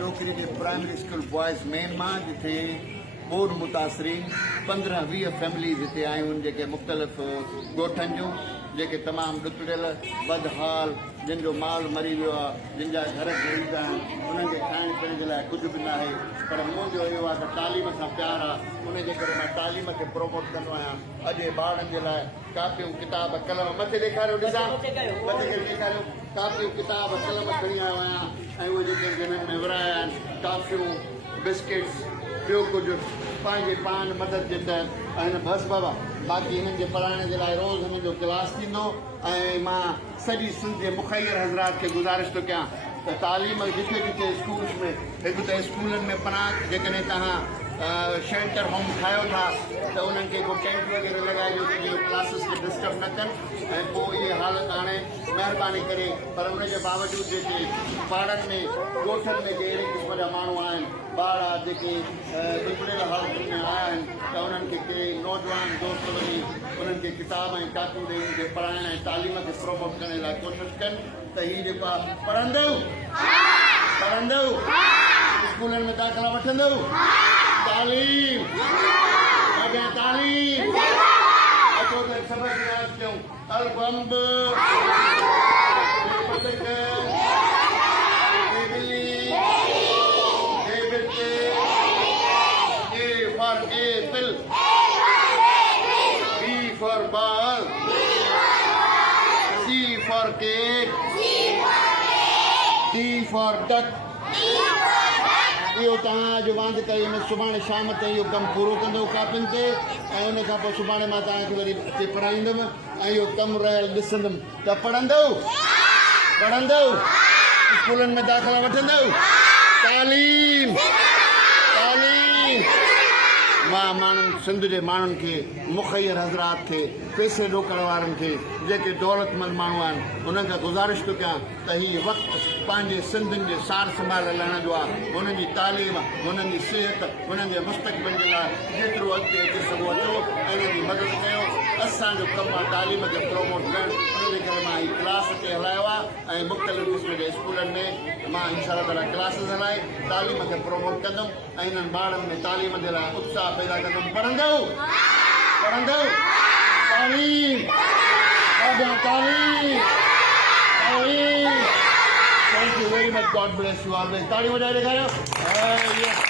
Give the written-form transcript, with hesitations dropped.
Dokri के primary school boys main मां जिथे बोर्ड मुतासरीन 15-20 फैमिलीज़ हिते आयूं आहिनि जेके मुख़्तलिफ़ ॻोठनि जूं जेके तमामु ॾुतड़ियल बदहाल जिन जो माल मरी वियो आहे जिन जा घर ग़रीब आहिनि उन्हनि खे खाइण पीअण जे लाइ कुझु बि न आहे पर मुंहिंजो इहो आहे त तालीम सां प्यारु आहे उनजे करे मां तालीम खे प्रोमोट कंदो आहियां अॼु ॿारनि जे लाइ कापियूं किताब कलम मथे ॾेखारियो ॾिसां मथे ॾेखारियो कापियूं किताब कलम खणी आयो आहियां ऐं उहे जेके जिन्हनि में विरिहाया आहिनि टॉफियूं बिस्किट्स ॿियो कुझु पंहिंजे पाण मदद जे तहत ऐं बसि बाबा बाक़ी हिननि खे पढ़ाइण जे लाइ रोज़ु हिननि जो क्लास थींदो ऐं मां सॼी सिंध जे मुखैर हज़रात खे गुज़ारिश थो कयां त तालीम जिथे जिथे स्कूल्स में हिकु त स्कूलनि में पढ़ा जेकॾहिं तव्हां शेल्टर होम ठाहियो था त उन्हनि खे को टेंट वग़ैरह लॻाइजो त जीअं क्लासिस खे डिस्टर्ब न कनि ऐं पोइ इहे हालत हाणे महिरबानी करे पर उनजे बावजूदि जेके पाड़नि में ॻोठनि में अहिड़े क़िस्म जा माण्हू आहिनि ॿार जेके ॾुकड़ियल हालतुनि में आया आहिनि त उन्हनि खे के नौजवान दोस्त वञी उन्हनि खे किताब ऐं कापियूं ॾेई उन्हनि खे पढ़ाइण ऐं तालीम खे प्रोमोट करण लाइ कोशिशि कनि त हीअ जेको आहे पढ़ंदव स्कूलनि में दाख़िला वठंदव तालीम अचो त सबक़ यादि कयूं अलबंब for ball, C for cake, D for duck. इहो तव्हां अॼु वांदि करे सुभाणे शाम ताईं इहो कमु पूरो कंदव कापियुनि ते ऐं उन खां पोइ सुभाणे मां तव्हांखे वरी हिते पढ़ाईंदुमि ऐं इहो कमु रहियल ॾिसंदुमि त पढ़ंदव स्कूलनि में दाख़िला वठंदव तालीम मां माण्हुनि सिंध जे माण्हुनि खे मुखैर हज़रात खे पैसे ॾोकड़ वारनि खे जेके दौलतमंद माण्हू आहिनि उन्हनि खां गुज़ारिश थो कयां त हीउ वक़्तु पंहिंजे सिंधियुनि जे सार संभाल लाइण जो आहे हुननि जी तालीम हुननि जी सिहत हुननि जे मुस्तक़बिल जे लाइ जेतिरो अॻिते अची सघो अचो ऐं हुननि जी मदद कयो असांजो कमु आहे तालीम खे प्रोमोट करणु उनजे करे मां हीउ क्लास खे हलायो आहे ऐं मुख़्तलिफ़ क़िस्म जे स्कूलनि में मां इंशा ताला क्लासिस हलाए तालीम खे प्रोमोट कंदुमि ऐं हिननि ॿारनि में तालीम जे लाइ उत्साह पैदा कंदुमि पढ़ंदव Thank you very much. God bless you always. ताली वजाए ॾेखारियो